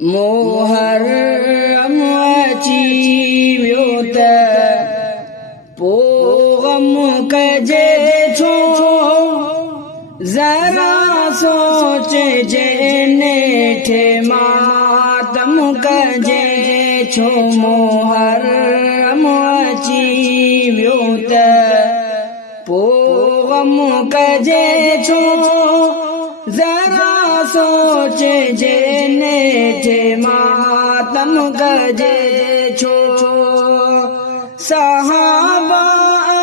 मुहर्रम अची वियो त पोइ ग़म कजे छो ज़रा सोचजे नेठे मातम कजे छो मुहर्रम अची वियो त पोइ ग़म कजे छो ज़रा सोचजे नेठे मातम कजे छो सहाबा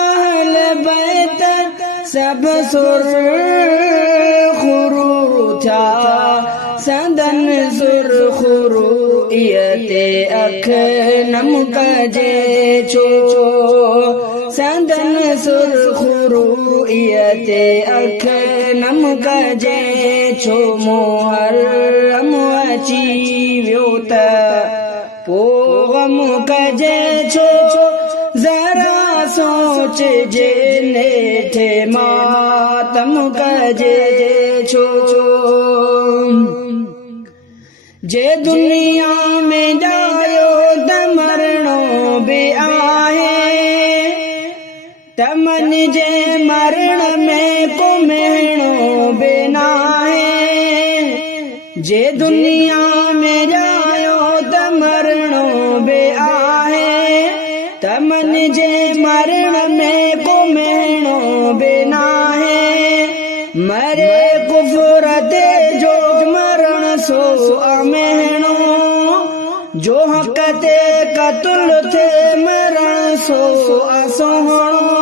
अहल बैत सब सुरख़ुरू थिया संदन सुरख़ुरू इयते अख नम कजे छो संदन सुरख़ुरू इयते अख नम कजे छो मुहर्रम अची वियो त पोइ ग़म कजे छो ज़रा सोचजे नेठे मातम कजे छो जे दुनिया में ॼायो त मरणो बि आहे त मन जे मरण में को महणो बि नाहे जे दुनिया में ॼायो त मरणो बि आहे त मन जे मरण में को महणो बि नाहे मरे कुफर ते जो मरण सो महणो जो हक़ ते क़त्ल थे मरण सो असोहणो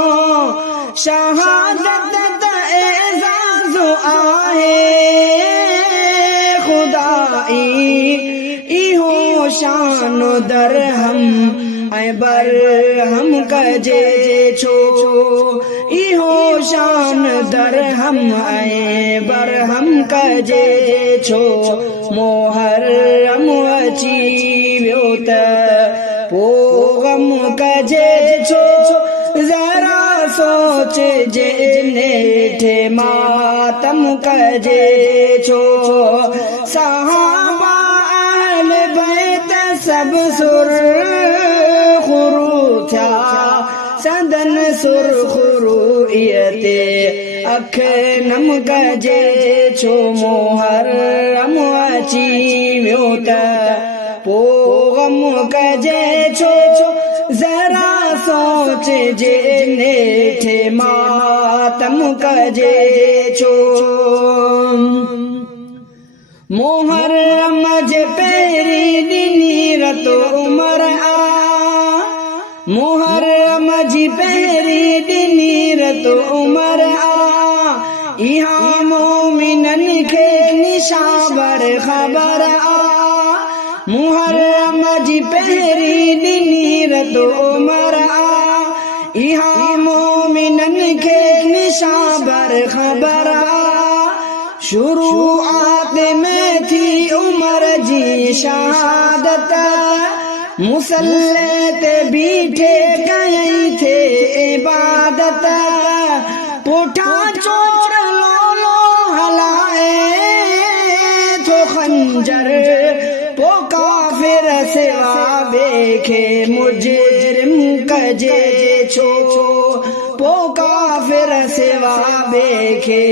शहादत त एज़ाज़ आहे खुदाई इहो शान दरहम ऐं बरहम कजे छो इहो शान दरहम ऐं बरहम कजे छो मुहर्रम अची वियो त पोइ ग़म कजे छो ज़रा सोचजे नेठे मातम कजे छो सहाबा अहल बैत सब सुरख़ुरू थिया संदन सुरख़ुरू इयते अख नम कजे छो मुहर्रम अची वियो त पोइ ग़म कजे छो ज़रा सोचजे नेठे मातम कजे छो मुहर्रम जे पहिरीं ॾिनी रतो उमर आ मुहर्रम जी पहिरीं ॾिनी रतो उमर आ इहा मोमिनन खे निशावर ख़बर आ मुहर्रम जी पहिरीं ॾिनी रतो उमर आ इहा मोमिनन खे निशावर ख़बर आ शुरूआत में थी उमर जी शहादत मुसल्ले ते बीठे कयई थे इबादत पुठा चोर लोलो हलाए थो खंजर पो काफिर सिवा बेखे मुजरिम कजे छो पो काफिर सिवा बेखे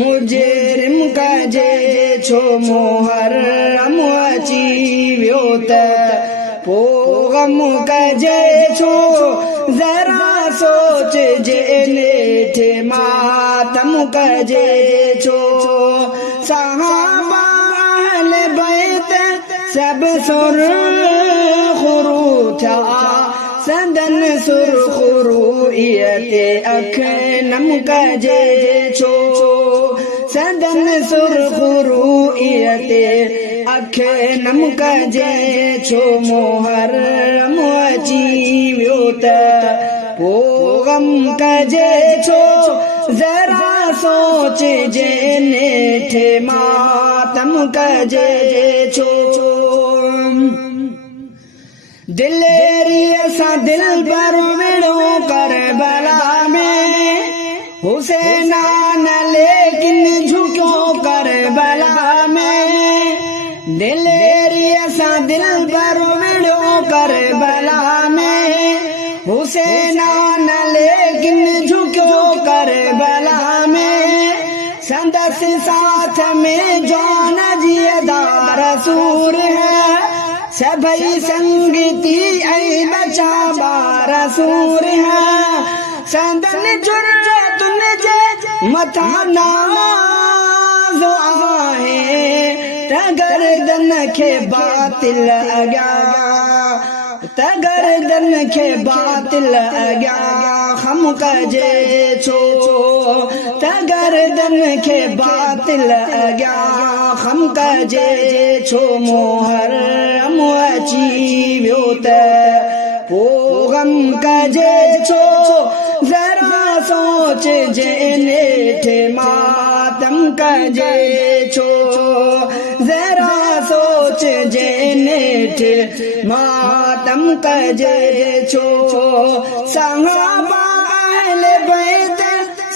मुजरिम कजे छो मुहर्रम अची वियो त पोइ ग़म कजे छो ज़रा सोचजे नेठे मातम कजे छो सहाबा अहल बैत सब सुरख़ुरू थिया संदन सुरख़ुरू इयते अख नम कजे छो संदन सुरख़ुरू इयते अख नम कजे छो मुहर्रम अची वियो त पोइ ग़म कजे छो ज़रा सोचजे नेठे मातम कजे छो दिलेरीअ सां दिल भर विड़ो करबला में हुसैन न लेकिन झुकियो करबला में दिलेरी असा दिल बर विड़ो करबला में हुसैना न लेकिन झुक्यो करबला में संदस साथ में जौन जियदार सूर है सभई संगती ऐ बचा बार सूर है संदन जुर्रतुन जे मथा नाज़ आहे गर्दन खे बातिल अॻियां गर्दन खे बातिल अॻियां खम कजे छो गर्दन खे बातिल अॻियां खम कजे छो मुहर्रम अची वियो त पोइ गम कजे छो ज़रा सोच जे नेठि मातम कजे छो ज़रा सोच जे नेठि मातम कजे छो सहाबा अहले बैत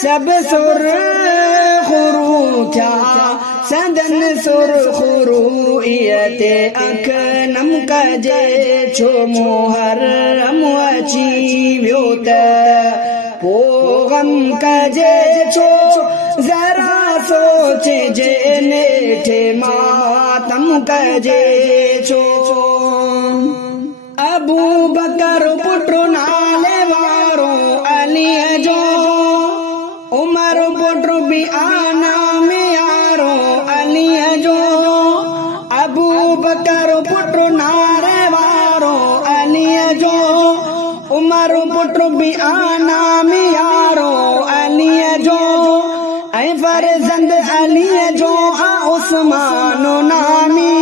सब सुरख़ुरू थिया संदन सुरख़ुरू इयते अख नम कजे छो मुहर्रम अची वियो त पोइ गम कजे छो ज़रा सोच जे नेठि मातम कजे छो अबू बकर पुटु नाले वारो अलीअ जो उमर पुटु बि आना में यारो अलीअ जो अबू बकर पुटु नाले वारो अलीअ जो उमर पुटु बि आना में यारो अलीअ जो ऐं फर्ज़ंद अलीअ जो उस्मान नामी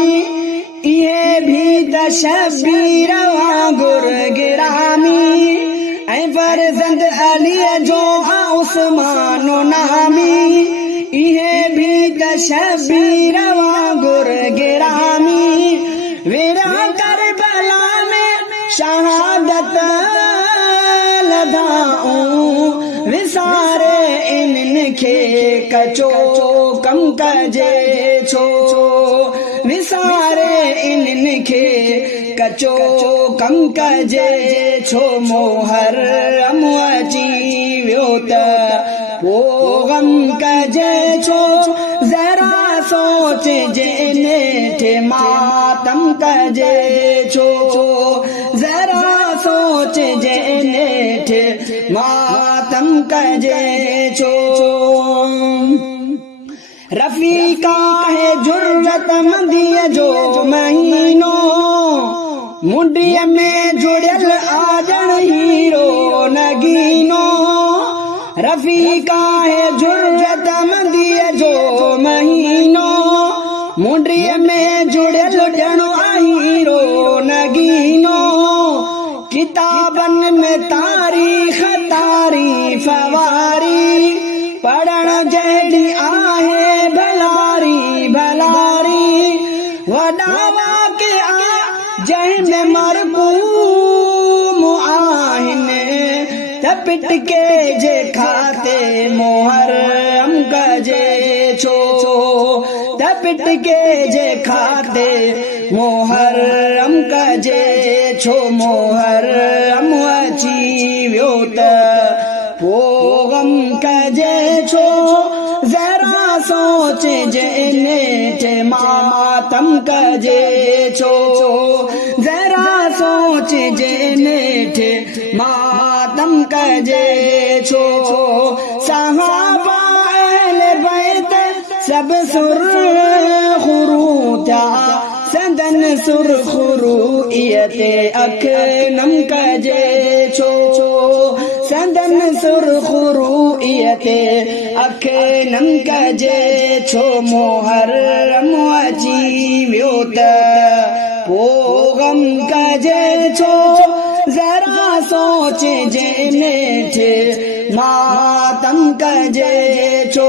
इहे भी त शबीर वांगुर गिरामी ऐं फर्ज़ंद अलीअ जो उस्मान नामी इहे भी त शबीर वांगुर गिरामी विरा करबला में शहादत लधाऊं विसारे इन्हनि खे कचो कम कजे छो विसारे इन्हनि खे कचो कम कजे छो मुहर्रम अची वियो त पोइ गम कजे छो ज़रा सोच जे नेठि मातम कजे छो ज़रा सोच जे नेठि मातम कजे छो रफ़ीका है जुर्रत मंदीअ जो महीनो मुंडीअ में जुड़ियल आजण हीरो नगीनो रफ़ीका है जुर्रत मंदीअ जो महीनो मुंडीअ में जुड़ियल ॼणो हीरो नगीनो किताबनि में तारीख़ तारीफ़ वारी पढ़ण जहिड़ी आहे भलारी भलारी वॾा वाक़िआ जंहिंमें मरक़ूम आहिनि त पिटके जे खाते मुहर्रम कजे छो त पिटके जे खाते मुहर्रम कजे छो मुहर्रम अची वियो त पोइ गम कजे छो ज़रा सोच जे नेठि मातम कजे छो ज़रा सोच जे नेठि मातम कजे छो सहाबा अहले बैत सब सुरख़ुरू थिया संदन सुरख़ुरू इयते अख नम कजे छो संदन सुरख़ुरू इयते अख नम कजे छो मुहर्रम अची वियो त पोइ गम कजे छो ज़रा सोच जे नेठि मातम कजे छो